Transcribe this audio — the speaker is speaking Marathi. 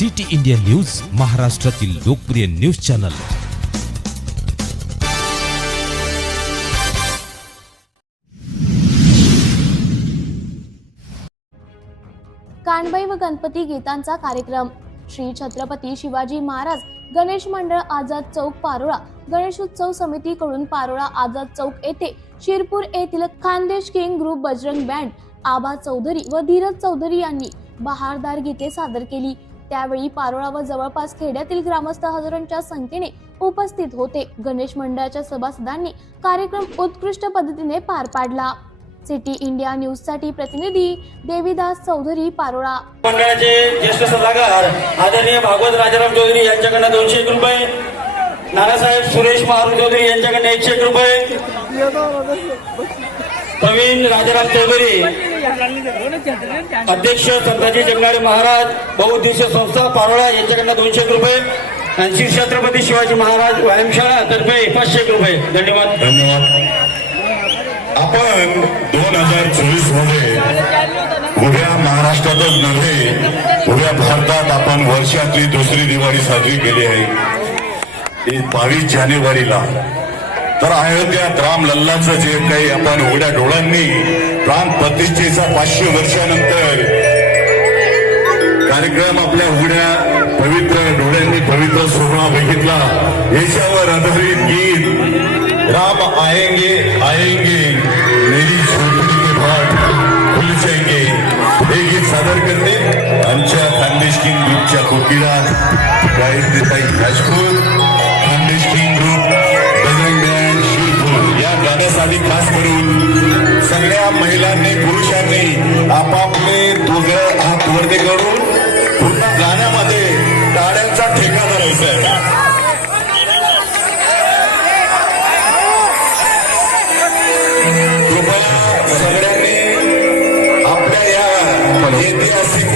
सिटी इंडिया न्यूज, महाराष्ट्रातील लोकप्रिय न्यूज चॅनल। कानबाई व गणपती गीतांचा कार्यक्रम। श्री छत्रपती शिवाजी महाराज गणेश मंडळ आझाद चौक पारोळा गणेशोत्सव समितीकडून पारोळा आझाद चौक येथे शिरपूर येथील Khandesh king group Bajrang band Aba Chaudhari व धीरज चौधरी यांनी बहारदार गीते सादर केली। त्यावेळी पारोळा व जवळपास खेड्यातील ग्रामस्थ हजारोंच्या संख्येने उपस्थित होते। गणेश मंडळाच्या सभासदांनी कार्यक्रम उत्कृष्ट पद्धतीने पार पाडला। सिटी इंडिया न्यूज साठी प्रतिनिधी देवीदास चौधरी, पारोळा। मंडळाचे ज्येष्ठ सल्लागार आदरणीय भागवत राजाराम चौधरी यांच्याकडे 201 रुपये, नानासाहेब सुरेश महारू चौधरी यांच्याकडे 101 रुपये, प्रवीण राजाराम चौधरी अध्यक्ष संताजी जगनारे महाराज बहुउद्देशीय संस्था पारोळा यांच्याकडे 201 रुपये आणि श्री छत्रपती शिवाजी महाराज व्यायामशाळा तर्फे 500 रुपये। धन्यवाद। धन्यवाद। आपण 2024 मध्ये उभ्या महाराष्ट्रातच नव्हे, उभ्या भारतात आपण वर्षातली दुसरी दिवाळी साजरी केली आहे। 22 जानेवारीला तर अयोध्यात राम लल्लाचं जे काही आपण उघड्या डोळ्यांनी प्राण प्रतिष्ठेचा 500 वर्षानंतर कार्यक्रम आपल्या उघड्या पवित्र डोळ्यांनी पवित्र सोहळा बघितला। याच्यावर आधारित गीत राम आएंगे आएंगे मेरी छोटी के भाट खुल जाएंगे हे गीत सादर करते आमच्या खानदेश किंग ग्रुपच्या कोकिळा गायत्रीताई Rajput, Khandesh king group Bajrang band Shirpur. या गाण्यासाठी खास करून सगळ्या महिलांनी पुरुषांनी आपापले दोघं हात वरती करून पूर्ण गाण्यामध्ये टाळ्यांचा ठेका धरायचा आहे। सगळ्यांनी आपल्या या ऐतिहासिक